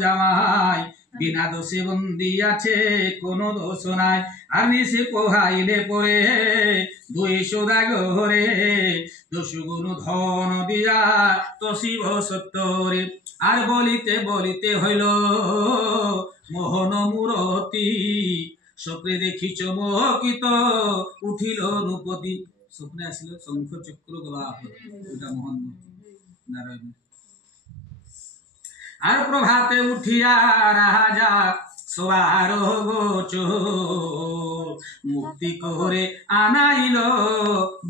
জামাই বিনা দোষে বন্দি আছে কোনো দোষ নাই আর নিশে পোহাইলে পরে 200 দাগরে দোষগুণ ধন দিয়া তো শিব সত্যরে আর বলিতে বলিতে হইল মোহন মূরতি স্বপ্নে দেখি চমকিত উঠিল নৃপতি স্বপ্নে আসিল শঙ্খ চক্র গলা ওটা মোহন নারায়ণ আর প্রভাতে উঠিয়া রাজা সবার গোচর মুক্তি করে আনাইল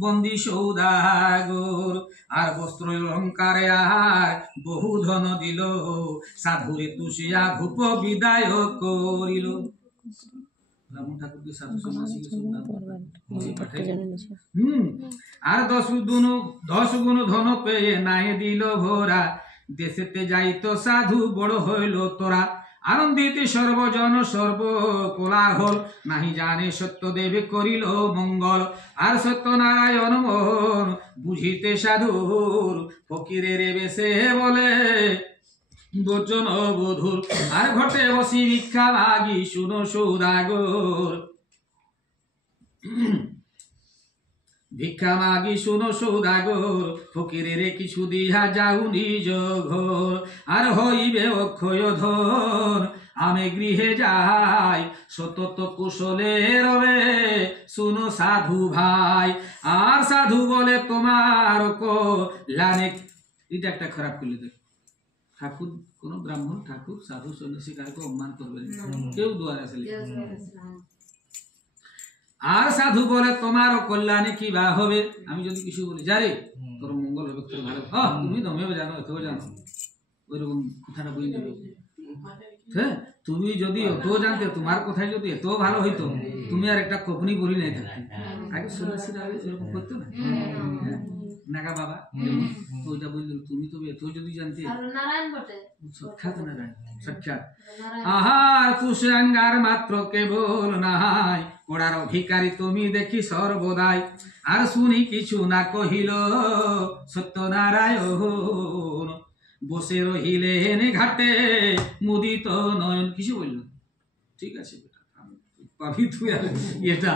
বন্দি সৌদাগর আর বস্ত্র অলঙ্কারে আর বহু ধন দিল সাধুরে তুষিয়া ভূপ বিদায় করিল ব্রাহ্মণ ঠাকুরকে সাধু সন্ন্যাসীকে আর 10 গুণ ধন পেয়ে নাই দিল ভোরা দেশেতে যাইতো সাধু বড় হইল তোরা আনন্দিত সর্বজন সর্ব কোলাহল নাহি জানে সত্যদেব করিল মঙ্গল আর সত্যনারায়ণ মন বুঝিতে সাধুর ফকিরের বেশে বলে বচন বধুর আর ঘটে বসি ভিক্ষা মাগি শুনো সৌদাগর ভিক্ষা মাগি শুনো সৌদাগর ফকিরের কিছু দিহা যাও নিজ ঘর আর হইবে অক্ষয় ধন আমি গৃহে যাই সতত কুশলে রবে শুনো সাধু ভাই আর সাধু বলে তোমার কল্যাণে এটা একটা খারাপ করলে দেখ ঠাকুর কোন ব্রাহ্মণ ঠাকুর সাধু সন্ন্যাসী কাউকে অপমান করবে কেউ দুয়ারে আসলে আর সাধু বলে তোমার কল্যাণে কি বা হবে আমি যদি কিছু বলি যারে তোর মঙ্গল হবে তোর ভালো তুমি দমেও জানো এতও জানো ওইরকম কথাটা বই নেবে হ্যাঁ তুমি যদি এত জানতে তোমার কথায় যদি এত ভালো হইতো তুমি আর একটা কপনি বলি নাই থাকতে আগে সন্ন্যাসীরা এরকম করতো না নাগা বাবা ওইটা বলল তুমি তো এত যদি জানতে সাক্ষাৎ নারায়ণ সাক্ষাৎ আহার তুষাঙ্গার মাত্র কেবল নাই ওড়ার অধিকারী তুমি দেখি সর্বদাই আর শুনি কিছু না কহিল সত্যনারায়ণ বসে রহিলেন ঘাটে মুদিত নয়ন কিছু বলল ঠিক আছে এটা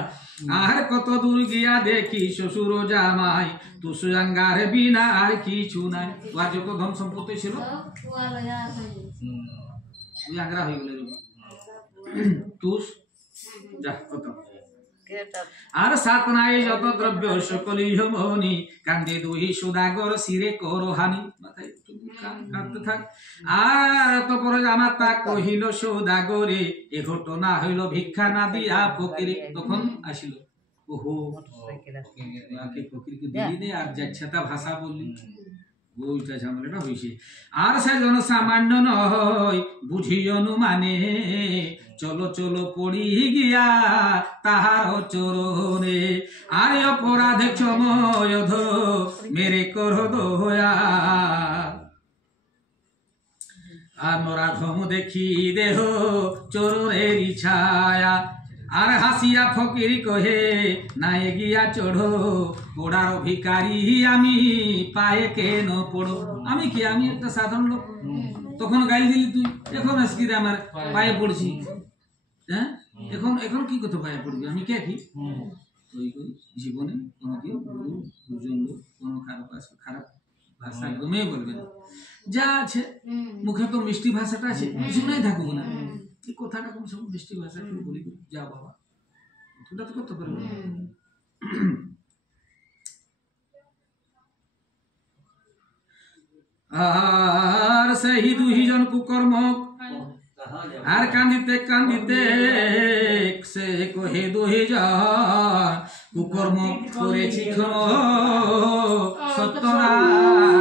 আর কত দূর গিয়া দেখি শ্বশুর জামাই তুষাঙ্গার বিনা আর কিছু নাই আর যত ধন সম্পত্তি ছিল আগ্রা হয়ে গেল তুষ যা কত আর সাত নাই যত দ্রব্য সকলি মনি কান্দে 2 সৌদাগর শিরে করো হানি মাথায় কাঁদতে থাক আর তারপর আমার তা কহিল সৌদাগরে এ ঘটনা হইল ভিক্ষা না দিয়া ফকিরে তখন আসিল ওহো ফকিরকে দিলি দে আর যাচ্ছাতা ভাষা বললি ওইটা ঝামেলাটা হয়েছে আর সে জন সামান্য নয় বুঝি অনুমানে চলো চলো পড়ি গিয়া তাহার চরণে আর অপরাধ ক্ষময় মেরে কর দয়া আমরা ধম দেখি দেহ চোরের ছায়া আর হাসিয়া ফকির কহে নাই গিয়া চড়ো পোড়ার ভিকারি আমি পায়ে কেন পড়ো আমি কি আমি একটা সাধারণ লোক তখন গাইল দিলি তুই এখন আজকে আমার পায়ে পড়ছি হ্যাঁ এখন এখন কি কথা পায়ে পড়বি আমি কে কি জীবনে কোনোদিন গুরু গুরুজন লোক কোনো খারাপ ভাষা একদমই বলবে না যা আছে মুখে তো মিষ্টি ভাষাটা আছে শুনেই থাকুক না এই কথাটা কোন সব মিষ্টি ভাষা একটু বলি যা বাবা ওটা তো করতে পারবে আর সেই 2 জন কুকর্ম আর কান্দিতে কান্দিতে সে কহে 2 জন কুকর্ম করেছি সত্যনারায়ণ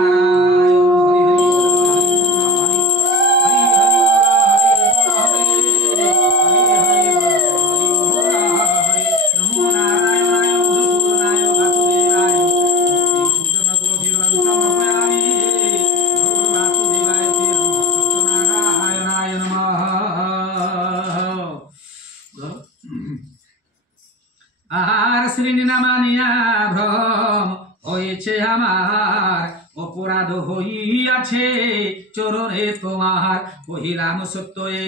আর শ্রীনি না মানিয়া ভ্রম হয়েছে আমার অপরাধ অপরাধ হইয়াছে চরণে তোমার, কহিলাম সত্য এ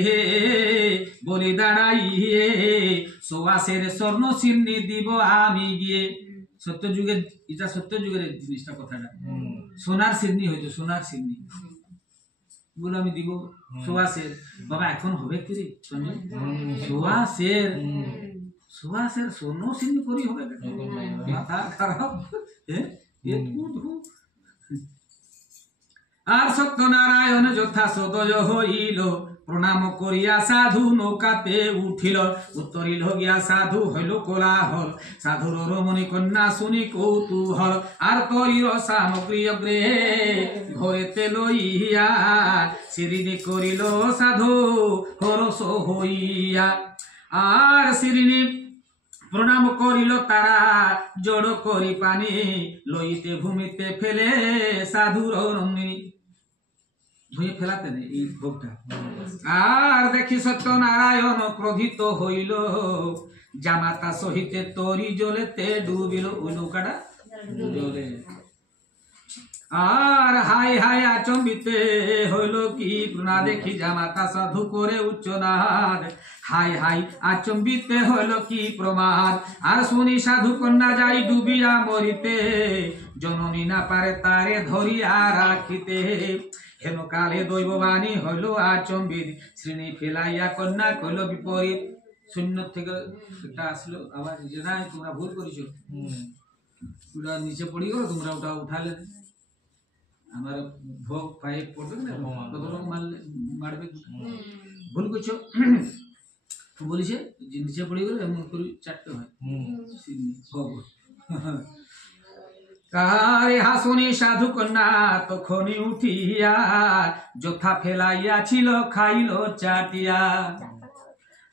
বলি দাঁড়াইয়ে, সুবাসের স্বর্ণ সিন্নি দিব আমি গিয়ে। সত্য যুগের, এটা সত্য যুগের জিনিসটা, কথাটা সোনার সিন্নি হইতো, সোনার সিন্নি বলে আমি দিব সুবাসের। বাবা এখন হবে কি রে সঞ্জয়, সুবাসের সুবাসের স্বর্ণ সিন্নি করি হবে, মাথা খারাপ। আর সত্যনারায়ণ যথা সদয় হইল, প্রণাম করিয়া সাধু নৌকাতে উঠিল, উত্তরিল গিয়া সাধু হইল কোলাহল, সাধুর রমণী কন্যা শুনি কৌতূহল, আর তৈর সামগ্রী অগ্রে ঘরেতে লইয়া, শিরিনি করিল সাধু হরস হইয়া। আর শিরিনি প্রণাম করিল তারা, জড় করি পানি লইতে ভূমিতে ফেলে সাধুর রঙ্গিনী, ধুয়ে ফেলাতে নেই এই ভোগটা। আর দেখি সত্যনারায়ণ ক্রোধিত হইল, জামাতা সহিতে তরি জলেতে ডুবিল, ওই নৌকাটা জলে। আর হাই হাই আচম্বিতে হইল কি না দেখি জামাতা সাধু করে উচ্চনাদ, হাই হাই আচম্বিতে হইল কি প্রমাদ। আর শুনি সাধু কন্যা যাই ডুবিয়া মরিতে, জননী না পারে তারে ধরিয়া রাখিতে, হেন কালে দৈববাণী হইল আচম্বিত, শ্রেণী ফেলাইয়া কন্যা কইল বিপরীত। শূন্য থেকে একটা আসলো আবার, যে না তোমরা ভুল করেছো, ওটা নিচে পড়ে গেল, তোমরা ওটা উঠালে, আমার ভোগ পায়ে পড়বে না, কত লোক মারলে মারবে, ভুল করছো বলিছে, যে নিচে পড়ে গেল এমন করে চারটে হয় ভোগ। কারে হাসনি সাধু কন্যা তখনই উঠিয়া, যথা ফেলাইয়াছিল খাইল চাটিয়া।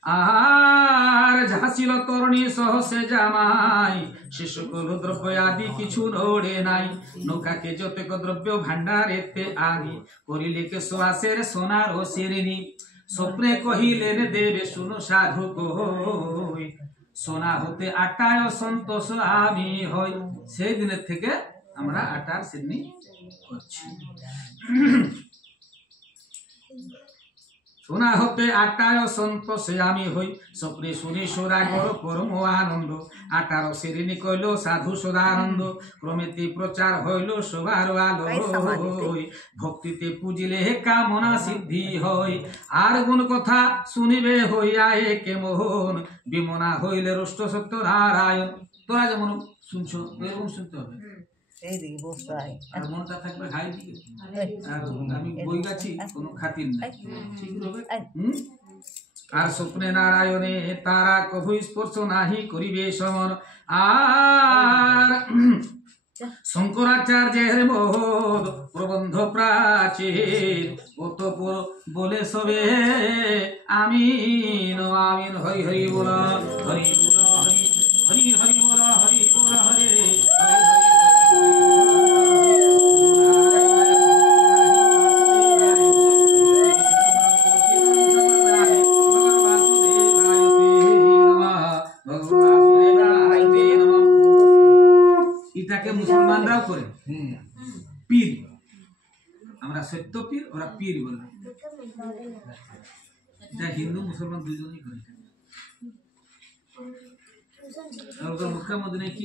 আর ঝাঁসিল তরণী সহসে জামাই, সে সকল দ্রব্য আদি কিছু নড়ে নাই, নৌকাকে যতেক দ্রব্য ভান্ডারেতে আনি, করিলে কে সুবাসের সোনার ও শিরিনি, স্বপ্নে কহিলেন দেবে শুনো সাধু কই, সোনা হতে আটায় সন্তোষ আমি হই। সেই দিনের থেকে আমরা আটার সিন্নি করছি। সোনা হতে আটায় সন্তোষে আমি হই, স্বপ্নে শুনি সুরাগর পরম আনন্দ, আটার শিরিনি কইল সাধু সদানন্দ, ক্রমেতে প্রচার হইল সবার আলো, ভক্তিতে পুজিলে কামনা সিদ্ধি হয়, আর গুণ কথা শুনিবে হইয়া একে মোহন, বিমনা হইলে রুষ্ট সত্য নারায়ণ। তোরা যেমন শুনছো এরকম শুনতে হবে, আর মনটা থাকবে ঘাই দিকে, আর আমি বই গাছি কোনো খাতির নাই, ঠিক হবে। আর স্বপ্নে নারায়ণে তারা কভু স্পর্শ নাহি করিবে সমন, আর শঙ্করাচার্যের মহৎ প্রবন্ধ প্রাচীর, কত বলে সবে আমিন আমিন, হরি হরি বল, হরি বল, হরি হরি হরি বল, হরি বল, হরে এটাকে মুসলমানরাও করে পীর, আমরা সত্য পীর, ওরা পীর বলে, এটা হিন্দু মুসলমান দুজনেই করে। মুখ্য মদিনায় কি